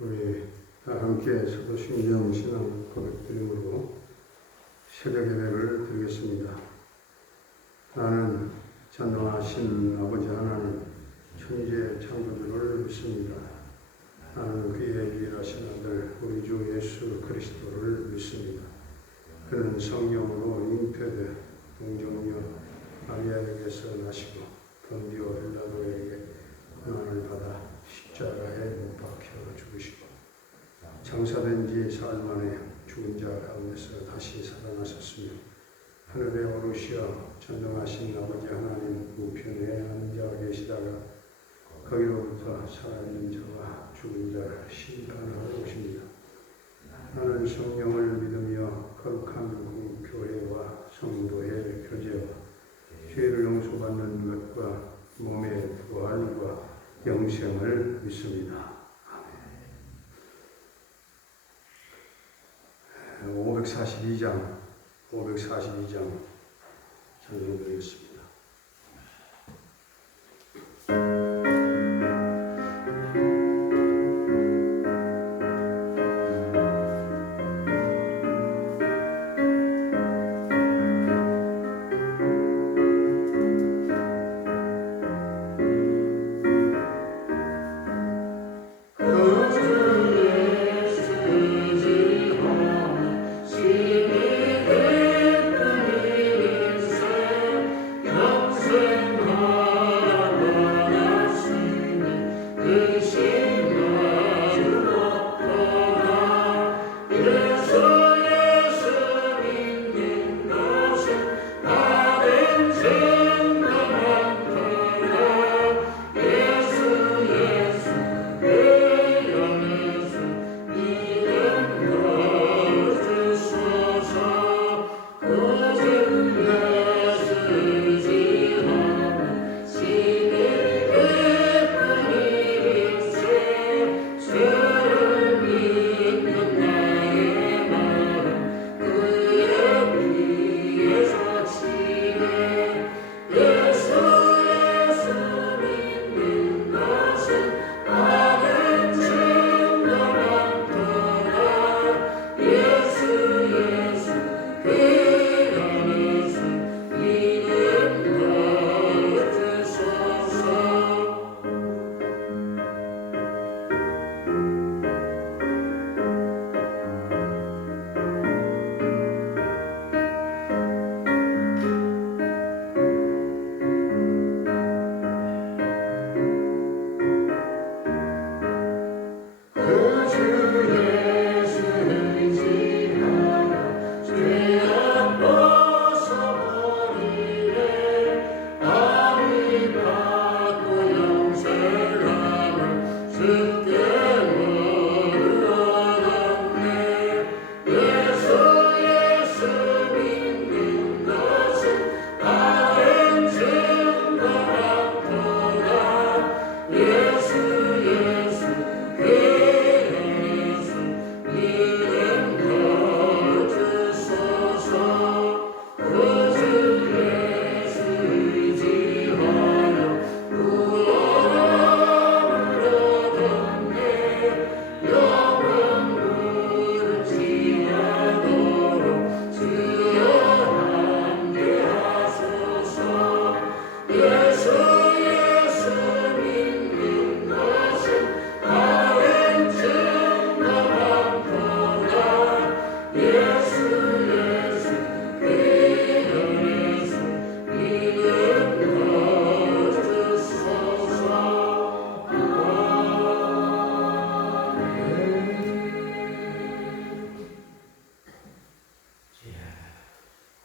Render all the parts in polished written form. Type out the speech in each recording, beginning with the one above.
우리 다 함께 사도신경 신앙 고백드림으로 새벽 예배를 드리겠습니다. 나는 전능하신 아버지 하나님 천지의 창조주를 믿습니다. 나는 그의 유일하신 아들 우리 주 예수 그리스도를 믿습니다. 그는 성령으로 잉태돼 동정녀 마리아에게서 나시고 본디오 빌라도에게 고난을 받아 십자가에 못 박혀 죽으시고 장사된 지 사흘 만에 죽은 자 가운데서 다시 살아나셨으며 하늘에 오르시어 전능하신 아버지 하나님 우편에 앉아 계시다가 거기로부터 살아있는 자와 죽은 자를 심판하러 오십니다. 나는 성령을 믿으며 거룩한 교회와 성도의 교제와 죄를 용서받는 것과 몸의 부활과 영생을 믿습니다. 아멘. 542장 전송드리겠습니다.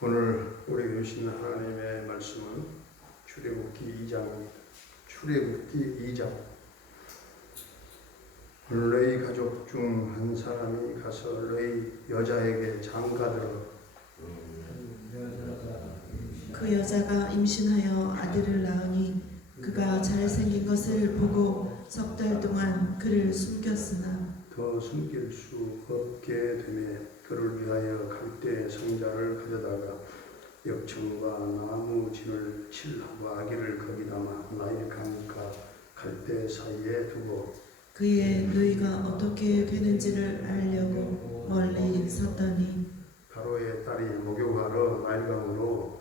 오늘 우리에게 주신 하나님의 말씀은 출애굽기 2장입니다. 출애굽기 2장. 레위 가족 중 한 사람이 가서 레위 여자에게 장가들어 그 여자가 임신하여 아들을 낳으니 그가 잘생긴 것을 보고 석 달 동안 그를 숨겼으나 더 숨길 수 없게 되매 그를 위하여 갈대 성자를 가져다가 역청과 나무 진을 칠하고 아기를 거기 담아 나일 강가 갈대 사이에 두고 그의 누이가 어떻게 되는지를 알려고 멀리 섰더니 바로의 딸이 목욕하러 나일강으로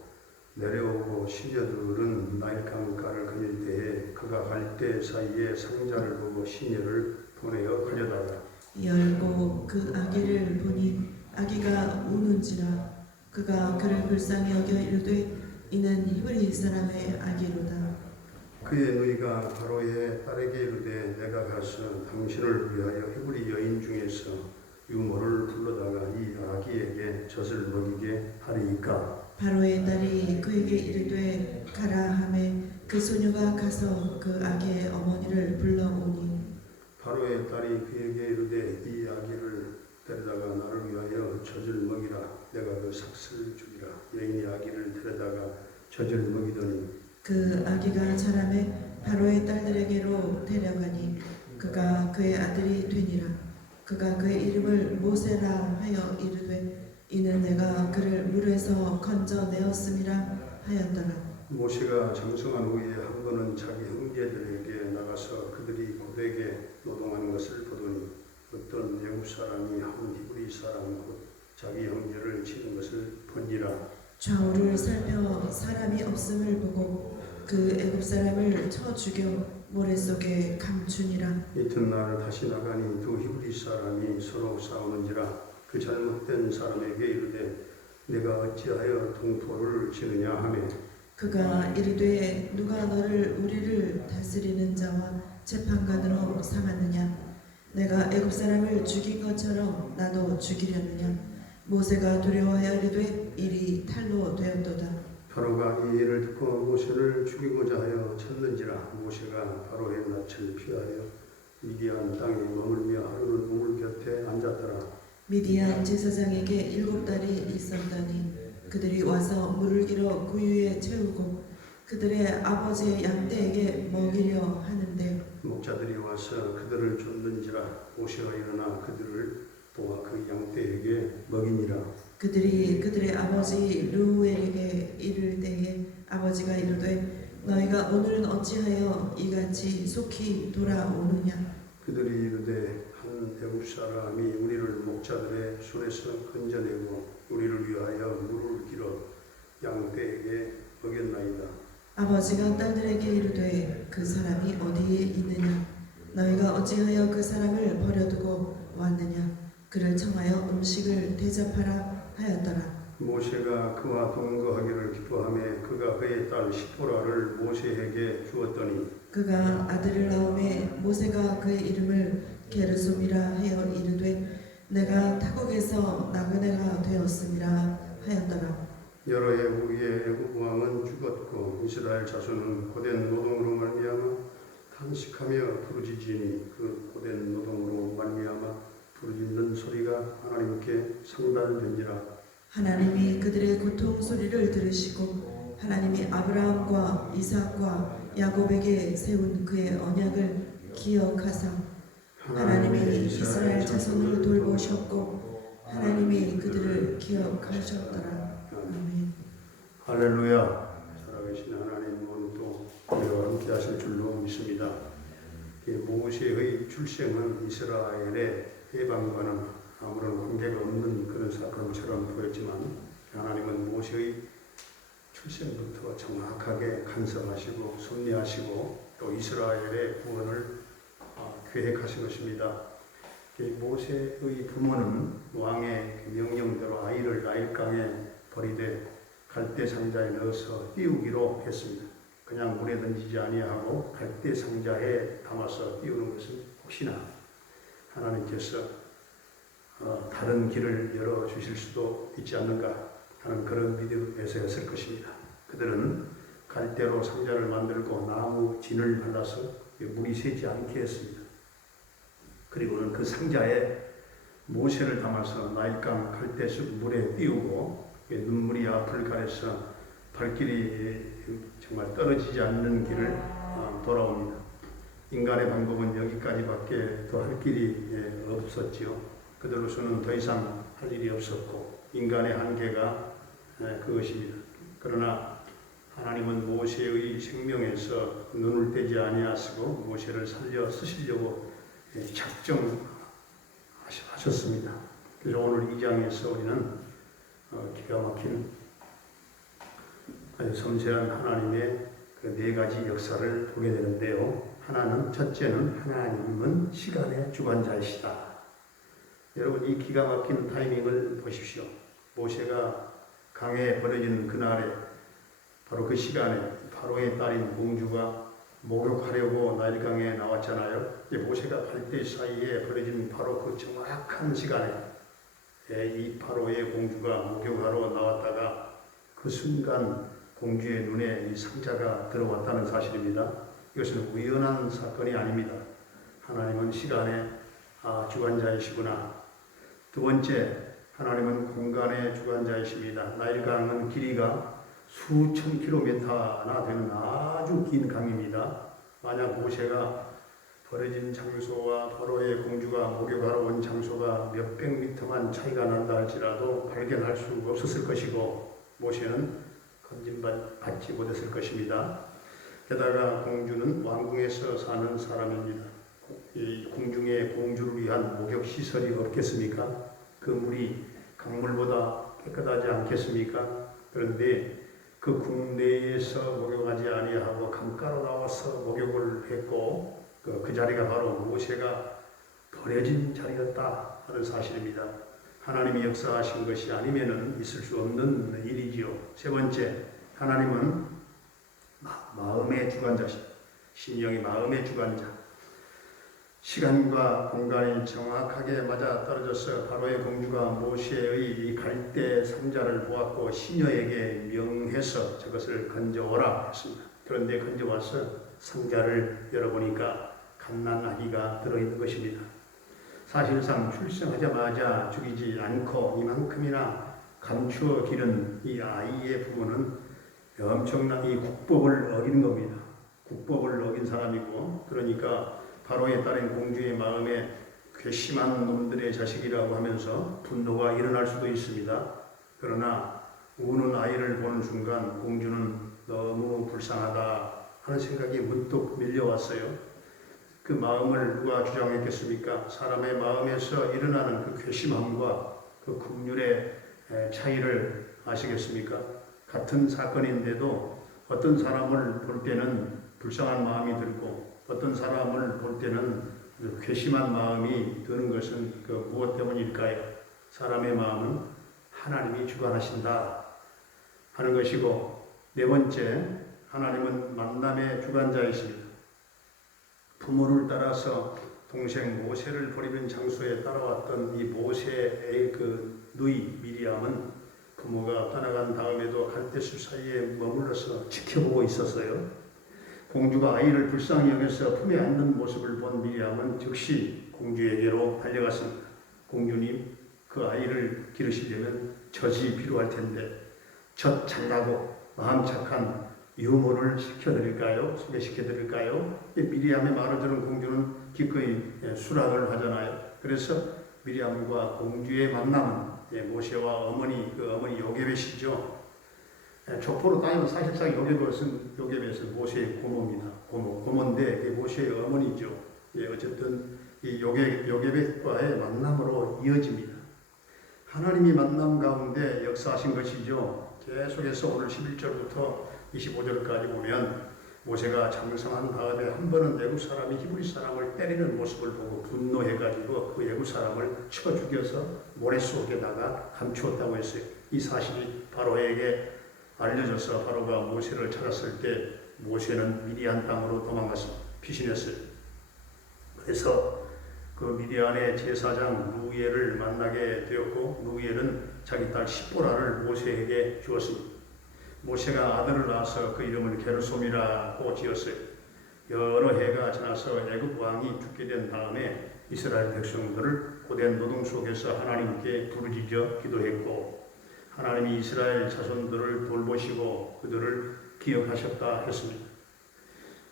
내려오고 시녀들은 나일강가를 거닐 때에 그가 갈 때 사이에 상자를 보고 시녀를 보내어 가져다가 열고 그 아기를 보니 아기가 우는지라 그가 그를 불쌍히 여겨 이르되 이는 히브리 사람의 아기로다. 그의 누이가 바로의 딸에게 이르되 내가 가서 당신을 위하여 히브리 여인 중에서 유모를 불러다가 이 아기에게 젖을 먹이게 하리이까. 바로의 딸이 그에게 이르되 가라 하매 그 소녀가 가서 그 아기의 어머니를 불러오니 바로의 딸이 그에게 이르되 이 아기를 데려다가 나를 위하여 젖을 먹이라. 내가 그 삭슬 주리라. 여인이 아기를 데려다가 젖을 먹이더니 그 아기가 자라매 바로의 딸들에게로 데려가니 그가 그의 아들이 되니라. 그가 그의 이름을 모세라 하여 이르되 이는 내가 그를 물에서 건져내었음이라 하였더라. 모세가 장성한 후에 한 번은 자기 형제들에게 나가서 그들이 고되게 노동하는 것을 보더니 어떤 애굽 사람이 한 히브리 사람 곧 자기 형제를 치는 것을 본지라. 좌우를 살펴 사람이 없음을 보고 그 애굽 사람을 쳐 죽여 모래 속에 감추니라. 이튿날 다시 나가니 두 히브리 사람이 서로 싸우는지라. 그 잘못된 사람에게 이르되 내가 어찌하여 동토를 치느냐 하매 그가 이르되 누가 너를 우리를 다스리는 자와 재판관으로 삼았느냐? 내가 애굽 사람을 죽인 것처럼 나도 죽이려느냐? 모세가 두려워하여 이르되 일이 탈로 되었도다. 바로가 이 일을 듣고 모세를 죽이고자 하여 쳤는지라. 모세가 바로의 낯을 피하여 미디안 땅에 머물며 하루는 우물 곁에 앉았더라. 미디안 제사장에게 7달이 있었더니 그들이 와서 물을 길어 구유에 채우고 그들의 아버지의 양떼에게 먹이려 하는데 목자들이 와서 그들을 쫓는지라. 모세가 일어나 그들을 도와 그 양떼에게 먹이니라. 그들이 그들의 아버지 르우엘에게 이를 때에 아버지가 이르되 너희가 오늘은 어찌하여 이같이 속히 돌아오느냐? 그들이 이르되 한 애굽 사람이 우리를 목자들의 손에서 건져내고 우리를 위하여 물을 길어 양떼에게 먹였나이다. 아버지가 딸들에게 이르되 그 사람이 어디에 있느냐? 너희가 어찌하여 그 사람을 버려두고 왔느냐? 그를 청하여 음식을 대접하라 하였더라. 모세가 그와 동거하기를 기뻐하며 그가 그의 딸 시포라를 모세에게 주었더니 그가 아들을 낳음에 모세가 그의 이름을 게르솜이라 하여 이르되 내가 타국에서 나그네가 되었음이라 하였더라. 여러 해 후에 애굽 왕은 죽었고 이스라엘 자손은 고된 노동으로 말미암아 탄식하며 부르짖으니 그 고된 노동으로 말미암아 부르짖는 소리가 하나님께 상달된지라. 하나님이 그들의 고통 소리를 들으시고 하나님이 아브라함과 이삭과 야곱에게 세운 그의 언약을 기억하사 하나님이 이스라엘 자손을 돌보셨고 하나님이 그들을 기억하셨더라. 아멘. 할렐루야. 살아계신 하나님 오늘 또 우리와 함께 하실 줄로 믿습니다. 모세의 출생은 이스라엘의 해방과는 아무런 관계가 없는 그런 사건처럼 보였지만 하나님은 모세의 출생부터 정확하게 간섭하시고 섭리하시고 또 이스라엘의 구원을 계획하신 것입니다. 모세의 부모는 왕의 명령대로 아이를 나일강에 버리되 갈대 상자에 넣어서 띄우기로 했습니다. 그냥 물에 던지지 아니하고 갈대 상자에 담아서 띄우는 것은 혹시나 하나님께서 다른 길을 열어주실 수도 있지 않는가 하는 그런 믿음에서였을 것입니다. 그들은 갈대로 상자를 만들고 나무 진을 발라서 물이 새지 않게 했습니다. 그리고는 그 상자에 모세를 담아서 나일강 갈대숲 물에 띄우고 눈물이 앞을 가려서 발길이 정말 떨어지지 않는 길을 돌아옵니다. 인간의 방법은 여기까지밖에 더 할 길이 없었지요. 그들로서는 더 이상 할 일이 없었고 인간의 한계가 그것입니다. 그러나 하나님은 모세의 생명에서 눈을 떼지 아니하시고 모세를 살려 쓰시려고 작정하셨습니다. 그래서 오늘 이 장에서 우리는 기가 막힌 아주 섬세한 하나님의 그 네 가지 역사를 보게 되는데요. 첫째는 하나님은 시간의 주관자이시다. 여러분, 이 기가 막힌 타이밍을 보십시오. 모세가 강에 버려진 그날에 바로 그 시간에 바로의 딸인 공주가 목욕하려고 나일강에 나왔잖아요. 모세가 갈대 사이에 버려진 바로 그 정확한 시간에 이 바로의 공주가 목욕하러 나왔다가 그 순간 공주의 눈에 이 상자가 들어왔다는 사실입니다. 이것은 우연한 사건이 아닙니다. 하나님은 시간의 주관자이시구나. 두 번째, 하나님은 공간의 주관자이십니다. 나일강은 길이가 수천 킬로미터나 되는 아주 긴 강입니다. 만약 모세가 버려진 장소와 바로의 공주가 목욕하러 온 장소가 몇백 미터만 차이가 난다 할지라도 발견할 수 없었을 것이고 모세는 건진받지 못했을 것입니다. 게다가 공주는 왕궁에서 사는 사람입니다. 이 궁중에 공주를 위한 목욕 시설이 없겠습니까? 그 물이 강물보다 깨끗하지 않겠습니까? 그런데 그 궁내에서 목욕하지 아니하고 강가로 나와서 목욕을 했고 그 자리가 바로 모세가 버려진 자리였다 하는 사실입니다. 하나님이 역사하신 것이 아니면은 있을 수 없는 일이지요. 세 번째, 하나님은 마음의 주관자시, 신령이 마음의 주관자. 시간과 공간이 정확하게 맞아 떨어져서 바로의 공주가 모세의 이 갈대 상자를 보았고 시녀에게 명해서 저것을 건져오라 했습니다. 그런데 건져와서 상자를 열어보니까 갓난아기가 들어있는 것입니다. 사실상 출생하자마자 죽이지 않고 이만큼이나 감추어 기른 이 아이의 부모는 엄청난 이 국법을 어긴 겁니다. 국법을 어긴 사람이고, 그러니까 바로의 딸인 공주의 마음에 괘씸한 놈들의 자식이라고 하면서 분노가 일어날 수도 있습니다. 그러나 우는 아이를 보는 순간 공주는 너무 불쌍하다 하는 생각이 문득 밀려왔어요. 그 마음을 누가 주장했겠습니까? 사람의 마음에서 일어나는 그 괘씸함과 그 긍휼의 차이를 아시겠습니까? 같은 사건인데도 어떤 사람을 볼 때는 불쌍한 마음이 들고 어떤 사람을 볼 때는 괘씸한 마음이 드는 것은 그 무엇 때문일까요? 사람의 마음은 하나님이 주관하신다 하는 것이고, 네 번째, 하나님은 만남의 주관자이십니다. 부모를 따라서 동생 모세를 버리는 장소에 따라왔던 이 모세의 그 누이 미리암은 부모가 떠나간 다음에도 갈대숲 사이에 머물러서 지켜보고 있었어요. 공주가 아이를 불쌍히 여겨서 품에 안는 모습을 본 미리암은 즉시 공주에게로 달려갔습니다. 공주님, 그 아이를 기르시려면 젖이 필요할 텐데 젖 장나고 마음 착한 유모를 시켜드릴까요? 소개시켜드릴까요? 미리암의 말을 들은 공주는 기꺼이 수락을 하잖아요. 그래서 미리암과 공주의 만남은 모세와 어머니 요게벳이죠. 족보로 따지면 사실상 요게벳은 모세의 고모입니다. 고모인데 모세의 어머니죠. 어쨌든 이 요게벳과의 만남으로 이어집니다. 하나님이 만남 가운데 역사하신 것이죠. 계속해서 오늘 11절부터 25절까지 보면 모세가 장성한 다음에 한 번은 애굽 사람이 히브리 사람을 때리는 모습을 보고 분노해가지고 그 애굽 사람을 쳐 죽여서 모래 속에다가 감추었다고 했어요. 이 사실이 바로에게 알려져서 바로가 모세를 찾았을 때 모세는 미디안 땅으로 도망갔습니다. 피신했어요. 그래서 그 미디안의 제사장 누엘을 만나게 되었고, 누엘은 자기 딸 시보라를 모세에게 주었습니다. 모세가 아들을 낳아서 그 이름을 게르솜이라고 지었어요. 여러 해가 지나서 애굽 왕이 죽게 된 다음에 이스라엘 백성들을 고된 노동 속에서 하나님께 부르짖어 기도했고, 하나님이 이스라엘 자손들을 돌보시고 그들을 기억하셨다 했습니다.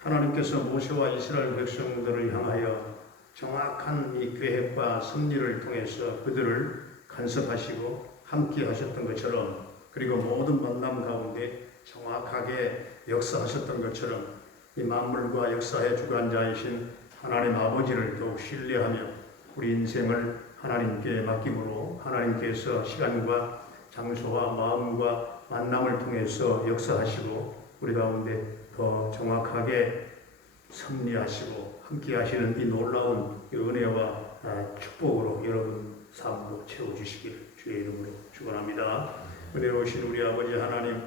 하나님께서 모세와 이스라엘 백성들을 향하여 정확한 이 계획과 섭리를 통해서 그들을 간섭하시고 함께 하셨던 것처럼, 그리고 모든 만남 가운데 정확하게 역사하셨던 것처럼 이 만물과 역사의 주관자이신 하나님 아버지를 더욱 신뢰하며 우리 인생을 하나님께 맡김으로 하나님께서 시간과 장소와 마음과 만남을 통해서 역사하시고 우리 가운데 더 정확하게 섭리하시고 함께 하시는 이 놀라운 은혜와 축복으로 여러분 삶도 채워주시기를 주의 이름으로 축원합니다. 은혜로우신 우리 아버지 하나님,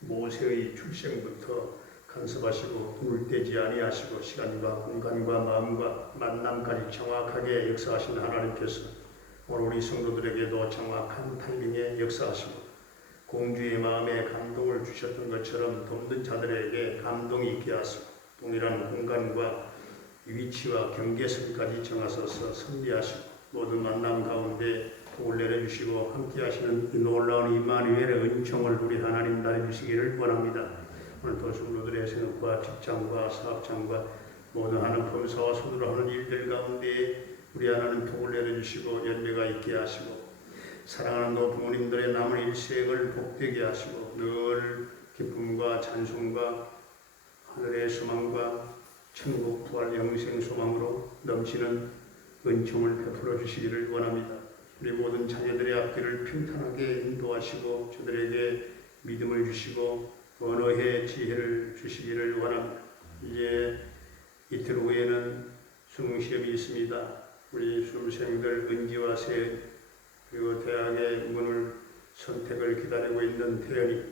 모세의 출생부터 간섭하시고 눈을 떼지 아니하시고 시간과 공간과 마음과 만남까지 정확하게 역사하신 하나님께서 오늘 우리 성도들에게도 정확한 타이밍에 역사하시고 공주의 마음에 감동을 주셨던 것처럼 돕는 자들에게 감동이 있게 하시고 동일한 공간과 위치와 경계선까지 정하셔서 섭리하시고 모든 만남 가운데 복을 내려주시고 함께 하시는 이 놀라운 임마누엘의 은총을 우리 하나님 나눠주시기를 원합니다. 오늘도 성도들의 생업과 직장과 사업장과 모든 하는 범사와 손으로 하는 일들 가운데 우리 하나님 복을 내려주시고 열매가 있게 하시고 사랑하는 부모님들의 남은 일생을 복되게 하시고 늘 기쁨과 찬송과 하늘의 소망과 천국 부활 영생 소망으로 넘치는 은총을 베풀어 주시기를 원합니다. 우리 모든 자녀들의 앞길을 평탄하게 인도하시고 저들에게 믿음을 주시고 언어의 지혜를 주시기를 원합니다. 이제 이틀 후에는 수능시험이 있습니다. 우리 수험생들 은지와 세 그리고 대학의 문을 선택을 기다리고 있는 태연이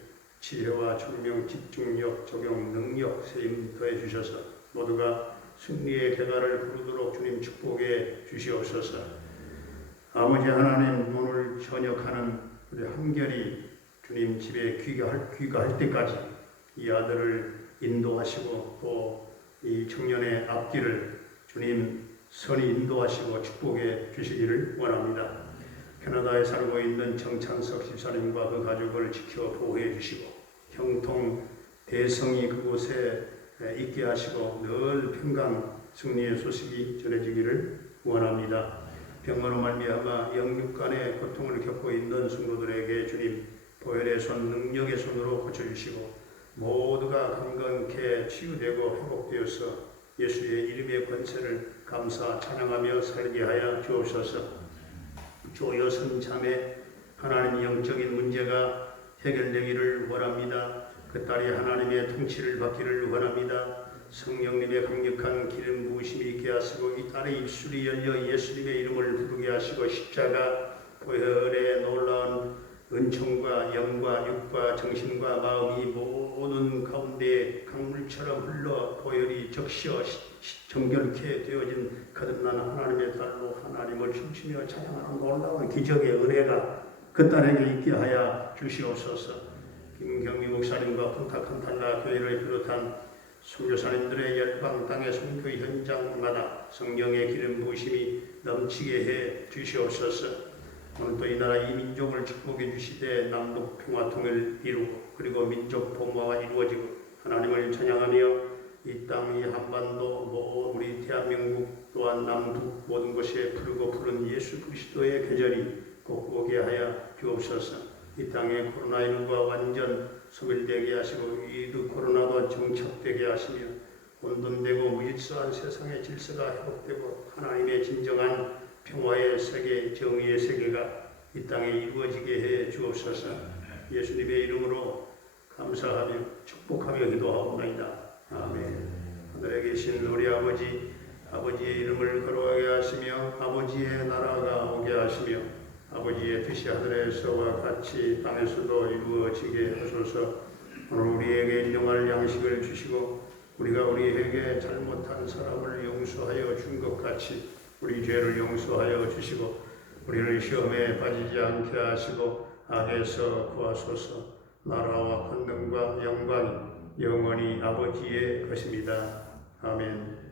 지혜와 총명, 집중력, 적용 능력 세임 더해 주셔서 모두가 승리의 대가를 부르도록 주님 축복해 주시옵소서. 아버지 하나님, 오늘 저녁하는 우리 한결이 주님 집에 귀가할 때까지 이 아들을 인도하시고 또 이 청년의 앞길을 주님 선히 인도하시고 축복해 주시기를 원합니다. 캐나다에 살고 있는 정찬석 집사님과 그 가족을 지켜 보호해 주시고 형통 대성이 그곳에 있게 하시고 늘 평강 승리의 소식이 전해지기를 원합니다. 병으로 말미암아 영육간의 고통을 겪고 있는 성도들에게 주님 보혈의 손, 능력의 손으로 고쳐주시고 모두가 강건케 치유되고 회복되어서 예수의 이름의 권세를 감사 찬양하며 살게 하여 주옵소서. 조여선 자매 하나님 영적인 문제가 해결되기를 원합니다. 그 딸이 하나님의 통치를 받기를 원합니다. 성령님의 강력한 기름 부으심이 있게 하시고 이 딸의 입술이 열려 예수님의 이름을 부르게 하시고 십자가 보혈의 놀라운 은총과 영과 육과 정신과 마음이 모든 가운데 강물처럼 흘러 보혈이 적셔 정결케 되어진 거듭난 하나님의 딸로 하나님을 춤추며 찬양하는 놀라운 기적의 은혜가 그 딸에게 있게 하여 주시옵소서. 김경미 목사님과 폰타칸 탈라 교회를 비롯한 선교사님들의 열방 땅의 선교 현장마다 성령의 기름 부으심이 넘치게 해 주시옵소서. 오늘도 이 나라 이 민족을 축복해 주시되 남북 평화 통일 이루고 그리고 민족 봉화가 이루어지고 하나님을 찬양하며 이 땅 이 한반도 우리 대한민국 또한 남북 모든 곳에 부르고 부른 예수 그리스도의 계절이 꼭 오게 하여 주옵소서. 이 땅에 코로나19가 완전 소멸되게 하시고 이 코로나도 정착되게 하시며 혼돈되고 무질서한 세상의 질서가 회복되고 하나님의 진정한 평화의 세계, 정의의 세계가 이 땅에 이루어지게 해 주옵소서. 예수님의 이름으로 감사하며 축복하며 기도하옵나이다. 아멘. 하늘에 계신 우리 아버지, 아버지의 이름을 거룩하게 하시며 아버지의 나라가 오게 하시며 아버지의 뜻이 하늘에서와 같이 땅에서도 이루어지게 하소서. 오늘 우리에게 일용할 양식을 주시고 우리가 우리에게 잘못한 사람을 용서하여 준 것 같이 우리 죄를 용서하여 주시고 우리를 시험에 빠지지 않게 하시고 악에서 구하소서. 나라와 권능과 영광이 영원히 아버지의 것입니다. 아멘.